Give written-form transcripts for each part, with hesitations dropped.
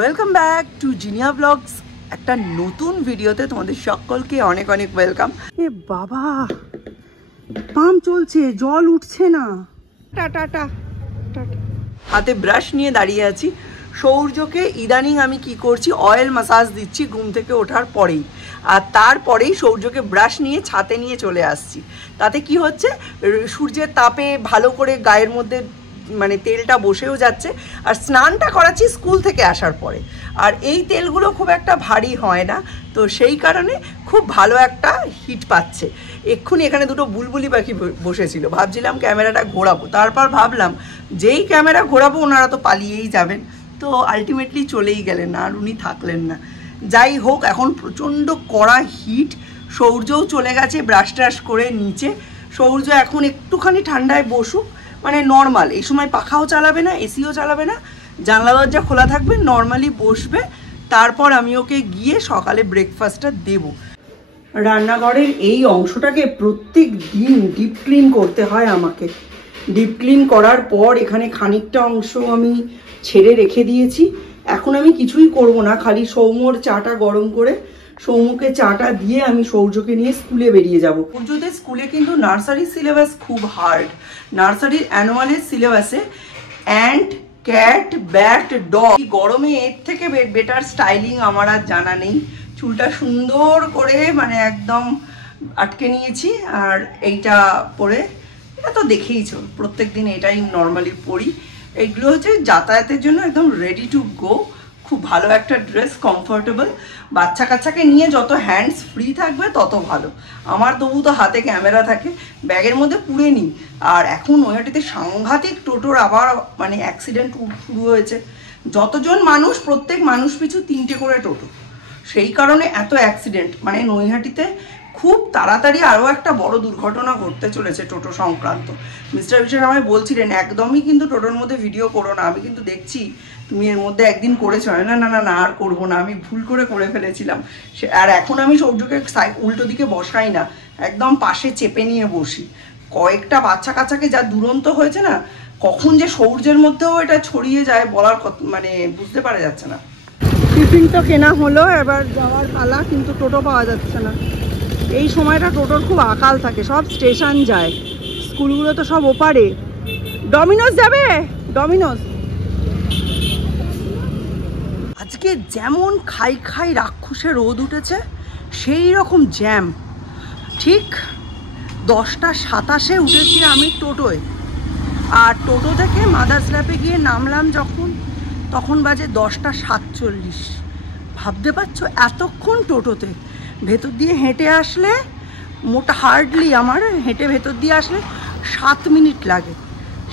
Welcome back to Jinia blogs. একটা নতুন ভিডিওতে তোমাদের সকলকে অনেক অনেক ওয়েলকাম। এ বাবা, পাম্প চলছে, জল উঠছে না। টাটা। হাতে ব্রাশ নিয়ে দাঁড়িয়ে আছি। সৌর্যকে ইদানিং আমি কি করছি, অয়েল ম্যাসাজ দিচ্ছি ঘুম থেকে ওঠার পরেই, আর তারপরেই সৌর্যকে ব্রাশ নিয়ে ছাতে নিয়ে চলে আসছি। তাতে কি হচ্ছে, সূর্যের তাপে ভালো করে গায়ের মধ্যে মানে তেলটা বসেও যাচ্ছে, আর স্নানটা করাচ্ছি স্কুল থেকে আসার পরে। আর এই তেলগুলো খুব একটা ভারী হয় না, তো সেই কারণে খুব ভালো একটা হিট পাচ্ছে। এক্ষুনি এখানে দুটো বুলবুলি পাখি বসেছিল, ভাবছিলাম ক্যামেরাটা ঘোরাবো, তারপর ভাবলাম যেই ক্যামেরা ঘোরাবো ওনারা তো পালিয়েই যাবেন, তো আলটিমেটলি চলেই গেলেন না, আর উনি থাকলেন না। যাই হোক, এখন প্রচণ্ড কড়া হিট। সৌর্যও চলে গেছে ব্রাশ ট্রাশ করে নিচে। সৌর্য এখন একটুখানি ঠান্ডায় বসুক, মানে নর্মাল, এই সময় পাখাও চালাবে না, এসিও চালাবে না, জানলা দরজা খোলা থাকবে, নর্মালি বসবে। তারপর আমি ওকে গিয়ে সকালে ব্রেকফাস্টটা দেব। রান্নাঘরের এই অংশটাকে প্রত্যেক দিন ডিপ ক্লিন করতে হয় আমাকে। ডিপ ক্লিন করার পর এখানে খানিকটা অংশ আমি ছেড়ে রেখে দিয়েছি। এখন আমি কিছুই করব না, খালি সৌম্যর চাটা গরম করে সৌম্যকে চাটা দিয়ে আমি সৌর্যকে নিয়ে স্কুলে বেরিয়ে যাব। সৌর্যদের স্কুলে কিন্তু নার্সারির সিলেবাস খুব হার্ড। নার্সারির অ্যানুয়ালের সিলেবাসে অ্যান্ট, ক্যাট, ব্যাট, ডগ। গরমে এর থেকে বেটার স্টাইলিং আমার আর জানা নেই। চুলটা সুন্দর করে মানে একদম আটকে নিয়েছি, আর এইটা পরে, এটা তো দেখেইছো প্রত্যেক দিন এটাই নর্মালি পরি। এইগুলো হচ্ছে যাতায়াতের জন্য একদম রেডি টু গো। খুব ভালো একটা ড্রেস, কমফোর্টেবল। বাচ্চা কাচ্চাকে নিয়ে যত হ্যান্ডস ফ্রি থাকবে তত ভালো। আমার তবু তো হাতে ক্যামেরা থাকে, ব্যাগের মধ্যে পুরে নিই। আর এখন নৈহাটিতে সাংঘাতিক টোটোর আবার মানে অ্যাক্সিডেন্ট শুরু হয়েছে। যতজন মানুষ, প্রত্যেক মানুষ পিছু 3টে করে টোটো। সেই কারণে এত অ্যাক্সিডেন্ট, মানে নৈহাটিতে খুব তাড়াতাড়ি আরও একটা বড় দুর্ঘটনা ঘটতে চলেছে টোটো সংক্রান্ত। মিস্টার বিশাল আমায় বলছিলেন একদমই কিন্তু টোটোর মধ্যে ভিডিও করো না। আমি কিন্তু দেখছি তুমি এর মধ্যে একদিন করেছো। না না না না, আর করবো না, আমি ভুল করে ফেলেছিলাম। আর এখন আমি সৌর্যকে উল্টো দিকে বসাই না, একদম পাশে চেপে নিয়ে বসি। কয়েকটা বাচ্চা কাচ্চাকে যা দুরন্ত হয়েছে না, কখন যে সৌর্যের মধ্যেও এটা ছড়িয়ে যায় বলার মানে বুঝতে পারা যাচ্ছে না। টিফিন তো কেনা হলো, এবার যাওয়ার পালা, কিন্তু টোটো পাওয়া যাচ্ছে না। এই সময়টা টোটোর খুব আকাল থাকে, সব স্টেশন যায়, স্কুলগুলো তো সব ওপারে। ডমিনোজ যাবে, ডমিনোজ। আজকে যেমন খাই রাক্ষসে রোদ উঠেছে, সেই রকম জ্যাম। ঠিক 10:27 উঠেছি আমি টোটোয়, আর টোটো থেকে মাদার্স ল্যাপে গিয়ে নামলাম যখন, তখন বাজে 10:47। ভাবতে পারছো এতক্ষণ টোটোতে। ভেতর দিয়ে হেঁটে আসলে মোটা হার্ডলি আমার হেঁটে ভেতর দিয়ে আসলে 7 মিনিট লাগে,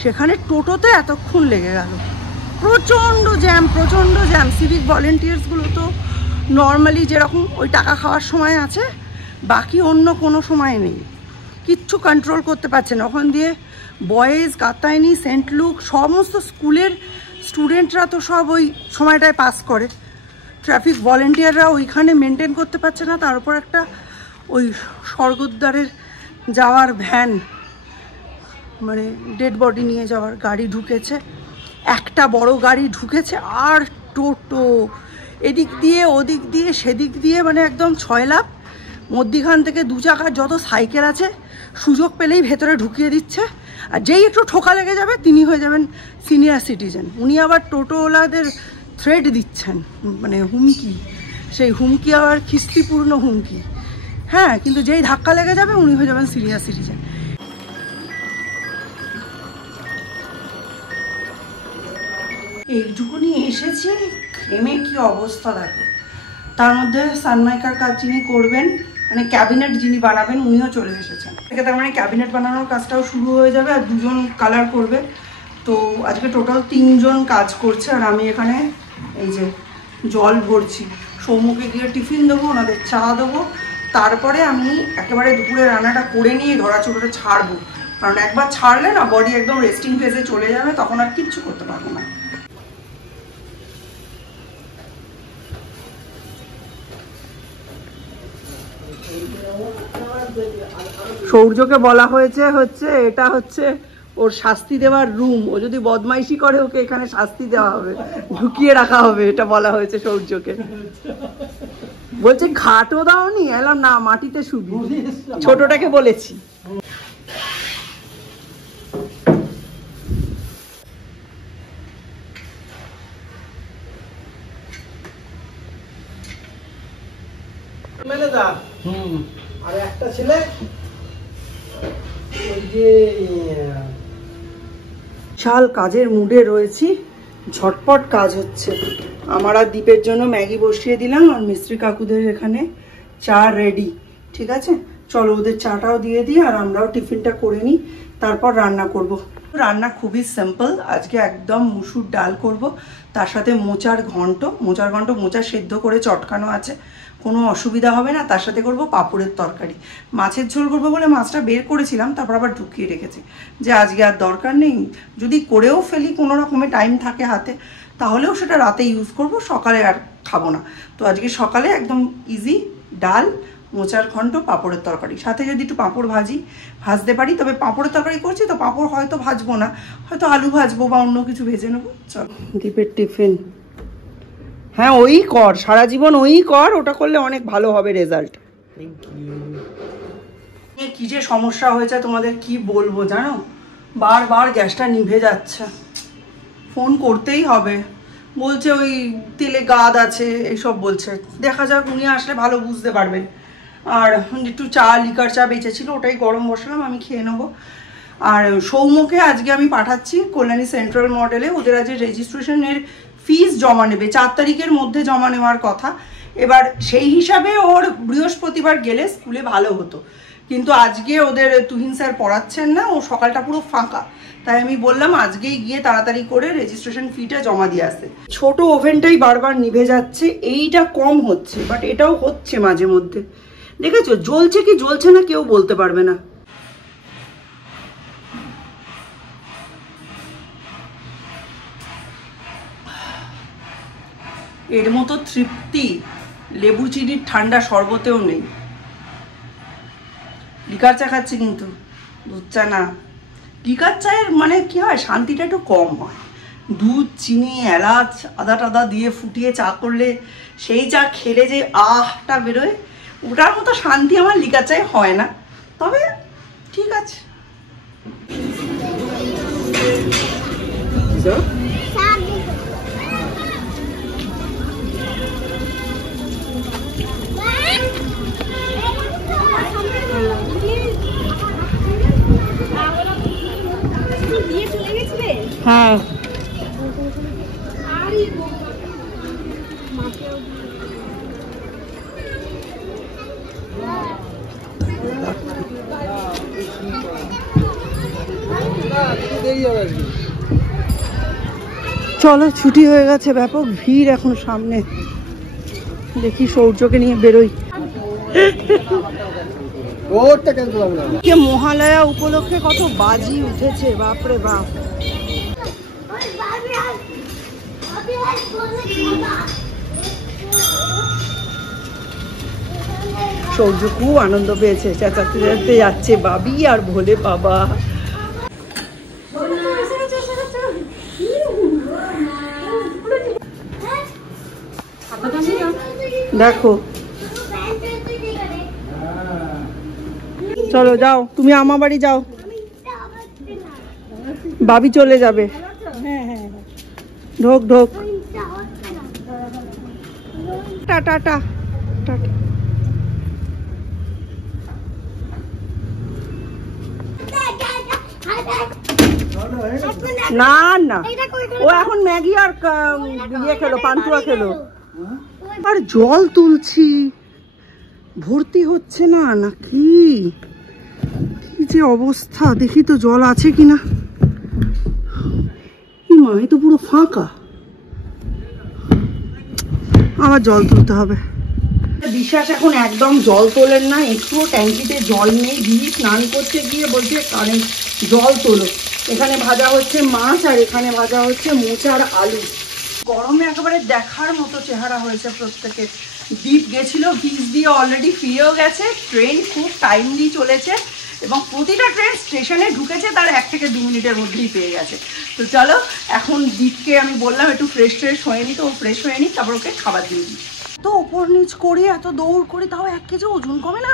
সেখানে টোটোতে এতক্ষণ লেগে গেল। প্রচণ্ড জ্যাম। সিভিক ভলেন্টিয়ার্সগুলো তো নর্মালি যেরকম ওই টাকা খাওয়ার সময় আছে, বাকি অন্য কোনো সময় নেই, কিচ্ছু কন্ট্রোল করতে পারছে না। ওখান দিয়ে বয়েজ, কাতায়নি, সেন্ট লুক সমস্ত স্কুলের স্টুডেন্টরা তো সব ওই সময়টায় পাস করে। ট্রাফিক ভলেন্টিয়াররা ওইখানে মেনটেন করতে পারছে না, তার উপর একটা ওই স্বর্গদ্বারের যাওয়ার ভ্যান, মানে ডেড বডি নিয়ে যাওয়ার গাড়ি ঢুকেছে, একটা বড় গাড়ি ঢুকেছে, আর টোটো এদিক দিয়ে ওদিক দিয়ে সেদিক দিয়ে, মানে একদম 6 লাখ। মধ্যিখান থেকে 2 চাকার যত সাইকেল আছে সুযোগ পেলেই ভেতরে ঢুকিয়ে দিচ্ছে, আর যেই একটু ঠোকা লেগে যাবে তিনি হয়ে যাবেন সিনিয়র সিটিজেন। উনি আবার টোটোওয়ালাদের থ্রেট দিচ্ছেন, মানে হুমকি, সেই হুমকি আবার খিস্তিপূর্ণ হুমকি। হ্যাঁ, কিন্তু যেই ধাক্কা লেগে যাবে উনি হয়ে যাবেন সিনিয়র সিটিজেন। এইটুকুনি এসেছি, ঘেমে কি অবস্থা দেখো। তার মধ্যে সানমাইকার কাজ যিনি করবেন, মানে ক্যাবিনেট যিনি বানাবেন, উনিও চলে এসেছেন। তার মানে ক্যাবিনেট বানানোর কাজটাও শুরু হয়ে যাবে, আর 2জন কালার করবে। তো আজকে টোটাল 3জন কাজ করছে, আর আমি এখানে এই যে জল ভরছি। সৌম্যকে গিয়ে টিফিন দেবো, ওনাদের চা দেবো, তারপরে আমি একেবারে দুপুরে রান্নাটা করে নিয়ে ধরাচুটোটা ছাড়বো। কারণ একবার ছাড়লে না বডি একদম রেস্টিং ফেজে চলে যাবে, তখন আর কিচ্ছু করতে পারবো না। সৌর্যকে বলা হয়েছে এটা হচ্ছে ওর শাস্তি দেওয়ার রুম। ও যদি বদমাইশি করে ওকে এখানে শাস্তি দেওয়া হবে, ঢুকিয়ে রাখা হবে, এটা বলা হয়েছে সৌর্যকে। বলছে ঘাটও দাওনি, এলাম না মাটিতে শুবি, ছোটটাকে বলেছি। আর একটা ছেলে ওই যে শাল কাজের মুডে রয়েছি, ঝটপট কাজ হচ্ছে। আমার আর দীপের জন্য ম্যাগি বসিয়ে দিলাম, আর মিস্ত্রি কাকুদের এখানে চা রেডি। ঠিক আছে, চলো ওদের চাটাও দিয়ে দিই, আর আমরাও টিফিনটা করে নিই, তারপর রান্না করব। রান্না খুবই সিম্পল আজকে, একদম মুসুর ডাল করব, তার সাথে মোচার ঘন্ট। মোচা সেদ্ধ করে চটকানো আছে, কোনো অসুবিধা হবে না। তার সাথে করব পাঁপড়ের তরকারি। মাছের ঝোল করবো বলে মাছটা বের করেছিলাম, তারপর আবার ঢুকিয়ে রেখেছি যে আজকে আর দরকার নেই। যদি করেও ফেলি কোনো রকমের টাইম থাকে হাতে, তাহলেও সেটা রাতে ইউজ করব, সকালে আর খাবো না। তো আজকে সকালে একদম ইজি ডাল, মোচার ঘন্ট, পাঁপড়ের তরকারি। সাথে যদি একটু পাঁপড় ভাজতে পারি, তবে পাঁপড়ের তরকারি করছি তো পাঁপড় হয়তো ভাজবো না, হয়তো আলু ভাজবো বা অন্য কিছু ভেজে নেবো। চল দীপের টিফিন। হ্যাঁ ওই কর, সারা জীবন ওই কর, ওটা করলে অনেক ভালো হবে রেজাল্ট। কি যে সমস্যা হয়েছে তোমাদের কি বলবো জানো, বারবার গ্যাসটা নিভে যাচ্ছে। ফোন করতেই হবে, বলছে ওই তেলে গাদ আছে এইসব বলছে। দেখা যাক, উনি আসলে ভালো বুঝতে পারবেন। আর একটু লিকার চা বেঁচেছিল, ওটাই গরম বসালাম, আমি খেয়ে নেবো। আর সৌম্যকে আজকে আমি পাঠাচ্ছি কল্যাণী সেন্ট্রাল মডেলে। ওদের আজকে রেজিস্ট্রেশনের ফিস জমা নেবে, 4 তারিখের মধ্যে জমা নেওয়ার কথা। এবার সেই হিসাবে ওর বৃহস্পতিবার গেলে স্কুলে ভালো হতো, কিন্তু আজকে ওদের তুহিন স্যার পড়াচ্ছেন না, ও সকালটা পুরো ফাঁকা। তাই আমি বললাম আজকেই গিয়ে তাড়াতাড়ি করে রেজিস্ট্রেশন ফিটা জমা দিয়ে আসতে। ছোট ওভেনটাই বারবার নিভে যাচ্ছে, এইটা কম হচ্ছে, বাট এটাও হচ্ছে মাঝে মধ্যে। দেখেছো জ্বলছে কি জ্বলছে না কেউ বলতে পারবে না। এর মতো তৃপ্তি লেবু চিনির ঠান্ডা শরবতেও নেই। লিকার চা খাচ্ছি কিন্তু দুধ চা না। লিকার চায়ের মানে কি হয়, শান্তিটা একটু কম হয়। দুধ, চিনি, এলাচ, আদা টাদা দিয়ে ফুটিয়ে চা করলে, সেই চা খেলে যে আহটা বেরোয়, ওটার মতো শান্তি আমার লিকার চায়ে হয় না। তবে ঠিক আছে। হ্যাঁ চলো, ছুটি হয়ে গেছে, ব্যাপক ভিড় এখন সামনে। দেখি সৌর্যকে নিয়ে বেরোই। মহালয়া উপলক্ষে কত বাজি উঠেছে, বাপরে বাপ। সৌর্য খুব আনন্দ পেয়েছে, চেঁচাতে চেঁচাতে যাচ্ছে বাবি আর ভোলে বাবা। দেখো চলো যাও, তুমি আমার বাড়ি যাও, বাবি চলে যাবে। ঢোক ঢোক, টাটা টাটা। না না, ও এখন ম্যাগি আর ইয়ে খেলো, পান্তুয়া খেলো। আর জল তুলছি, ভর্তি হচ্ছে না নাকি, কি যে অবস্থা। দেখি তো জল আছে কিনা। মা এ তো পুরো ফাঁকা, আবার জল তুলতে হবে। বিশ্বাস এখন একদম জল তোলেন না, একটুও ট্যাঙ্কিতে জল নেই। দিদি স্নান করতে গিয়ে বলছে কারেন্ট জল তোলো। এখানে ভাজা হচ্ছে মাছ, আর এখানে ভাজা হচ্ছে মোচার আলু। গরমে একেবারে দেখার মতো চেহারা হয়েছে প্রত্যেকের। দ্বীপ গেছিল ফিস দিয়ে, অলরেডি ফিরেও গেছে। ট্রেন খুব টাইমলি চলেছে, এবং প্রতিটা ট্রেন স্টেশনে ঢুকেছে তার 1 থেকে 2 মিনিটের মধ্যেই পেয়ে গেছে। তো চলো এখন দীপকে আমি বললাম একটু ফ্রেশ হয়ে নি, তো ও ফ্রেশ হয়ে নি, তারপর ওকে খাবার দিয়ে দিই। তো ওপর নিচ করি, এত দৌড় করি, তাও 1 কেজি ওজন কমে না।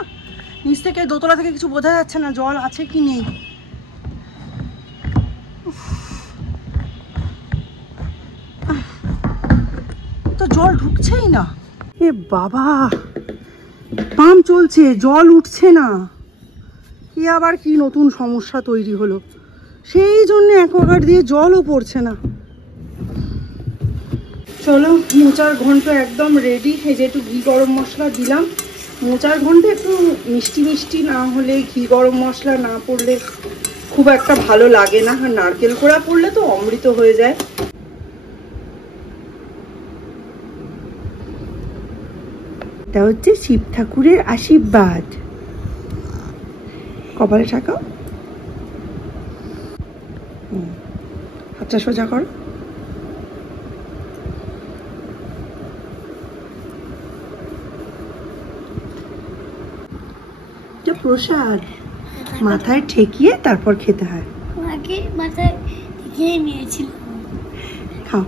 নিচ থেকে দোতলা থেকে কিছু বোঝা যাচ্ছে না জল আছে কি নেই। তো জল ঢুকছেই না। এ বাবা, পাম্প চলছে জল উঠছে না, এ আবার কি নতুন সমস্যা তৈরি হলো। সেই জন্য অ্যাকোয়াগার্ড দিয়ে জলও পড়ছে না। চলো মোচার ঘন্ট একদম রেডি। এই যে একটু ঘি গরম মশলা দিলাম। মোচার ঘন্ট একটু মিষ্টি মিষ্টি না হলে, ঘি গরম মশলা না পড়লে খুব একটা ভালো লাগে না, আর নারকেল কোড়া পড়লে তো অমৃত হয়ে যায়। এটা হচ্ছে শিব ঠাকুরের আশীর্বাদ। কপালে ঠাকাও, হাতটা সোজা করো। প্রসাদ মাথায় ঠেকিয়ে তারপর খেতে হয়। মাথায় ঠেকিয়ে নিয়েছিল। খাও।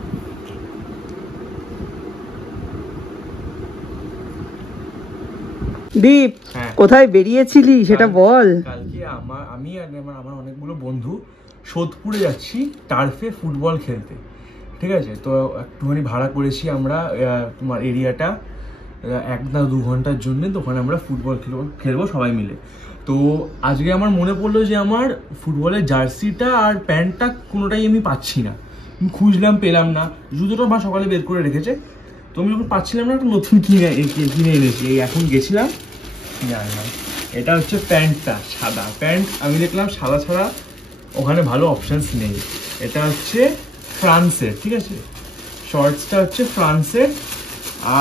দীপ, কোথায় বেরিয়েছিলি সেটা বল। কালকে আমি আর আমার অনেকগুলো বন্ধু সোদপুরে যাচ্ছি টার্ফে ফুটবল খেলতে, ঠিক আছে। তো একটুখানি ভাড়া করেছি আমরা তোমার এরিয়াটা 1 না 2 ঘন্টার জন্য। তো ওখানে আমরা ফুটবল খেলবো সবাই মিলে। তো আজকে আমার মনে পড়লো যে আমার ফুটবলের জার্সিটা আর প্যান্টটা কোনোটাই আমি পাচ্ছি না। আমি খুঁজলাম, পেলাম না। জুতোটা মা সকালে বের করে রেখেছে, তো আমি যখন পাচ্ছিলাম না একটা নতুন কিনে এনেছি। এই এখন গেছিলাম কিনে আনলাম। এটা হচ্ছে প্যান্টটা, সাদা প্যান্ট। আমি দেখলাম সাদা ছাড়া ওখানে ভালো অপশানস নেই। এটা হচ্ছে ফ্রান্সের, ঠিক আছে। শর্টসটা হচ্ছে ফ্রান্সের।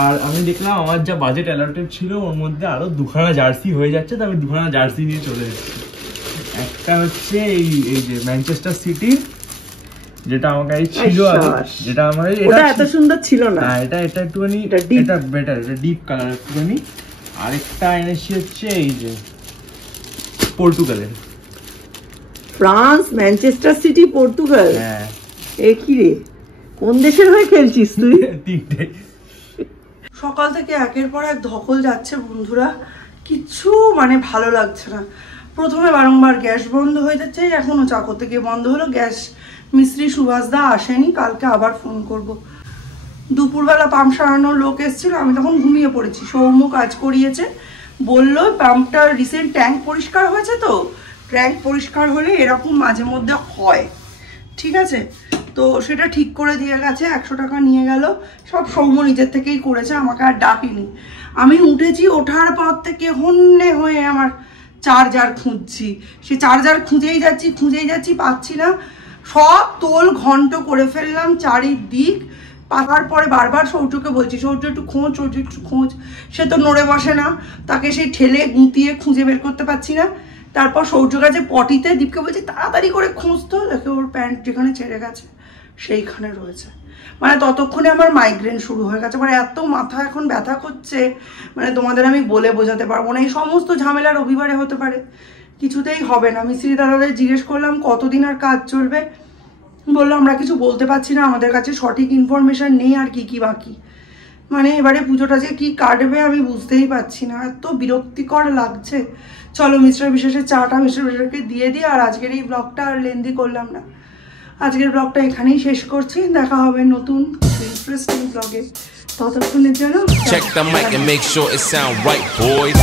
আর আমি দেখলাম আমার যা বাজেট অ্যালটেড ছিল ওর মধ্যে আরো 2খানা জার্সি হয়ে যাচ্ছে, তো আমি 2খানা জার্সি নিয়ে চলে এসেছি। একটা হচ্ছে এই যে ম্যানচেস্টার সিটি, যেটা আমার কাছে ছিল, যেটা আমার এটা এত সুন্দর ছিল না। এটা একটুখানি, এটা বেটার, এটা ডিপ কালার একটুখানি। আরেকটা এনেছি হচ্ছে এই যে পর্তুগালের। France, Manchester city, Portugal. হ্যাঁ, এ কি রে, কোন দেশের হয়ে খেলছিস তুই? 3টে। সকাল থেকে একের পর এক ধকল যাচ্ছে বন্ধুরা, কিচ্ছু মানে ভালো লাগছে না। প্রথমে বারংবার গ্যাস বন্ধ হয়ে যাচ্ছে, এখনো চাকর থেকে বন্ধ হলো। গ্যাস মিস্ত্রি সুভাষদা আসেনি, কালকে আবার ফোন করব। দুপুরবেলা পাম্প সারানোর লোক এসেছিল, আমি তখন ঘুমিয়ে পড়েছি। সৌম্য কাজ করিয়েছে, বললো পাম্পটার রিসেন্ট ট্যাঙ্ক পরিষ্কার হয়েছে, তো ট্যাঙ্ক পরিষ্কার হলে এরকম মাঝে মধ্যে হয়, ঠিক আছে। তো সেটা ঠিক করে দিয়ে গেছে, 100 টাকা নিয়ে গেল। সব সৌম্য নিজের থেকেই করেছে, আমাকে আর ডাকিনি। আমি উঠেছি, ওঠার পর থেকে হন্যে হয়ে আমার চার্জার খুঁজছি। সে চার্জার খুঁজেই যাচ্ছি, পাচ্ছি না। সব তোল ঘন্ট করে ফেললাম চারিদিক। পাকার পরে বারবার সৌর্যকে বলছি, সৌর্য একটু খোঁজ। সে তো নড়ে বসে না, তাকে সেই ঠেলে গুঁতিয়ে খুঁজে বের করতে পারছি না। তারপর সৌর্য কাছে পটিতে দীপকে বলছি তাড়াতাড়ি করে খুঁজতো, দেখে ওর প্যান্ট যেখানে ছেড়ে গেছে সেইখানে রয়েছে। মানে ততক্ষণে আমার মাইগ্রেন শুরু হয়ে গেছে, মানে এত মাথা এখন ব্যথা করছে, মানে তোমাদের আমি বলে বোঝাতে পারবো না। এই সমস্ত ঝামেলা রবিবারে হতে পারে, কিছুতেই হবে না। মিস্ত্রি দাদাদের জিজ্ঞেস করলাম কতদিন আর কাজ চলবে, বললো আমরা কিছু বলতে পারছি না, আমাদের কাছে সঠিক ইনফরমেশন নেই আর কি বাকি। মানে এবারে পুজোটা যে কি কাটবে আমি বুঝতেই পারছি না, এত বিরক্তিকর লাগছে। চলো মিস্টার বিশেষের চাটা মিস্টার বিশেষকে দিয়ে দিই। আর আজকের এই ব্লগটা আর লেন্দি করলাম না, আজকের ব্লগটা এখানেই শেষ করছি। দেখা হবে নতুন ইন্টারেস্টিং ব্লগে, ততক্ষণের জন্য check the mic and make sure it sound right, boys.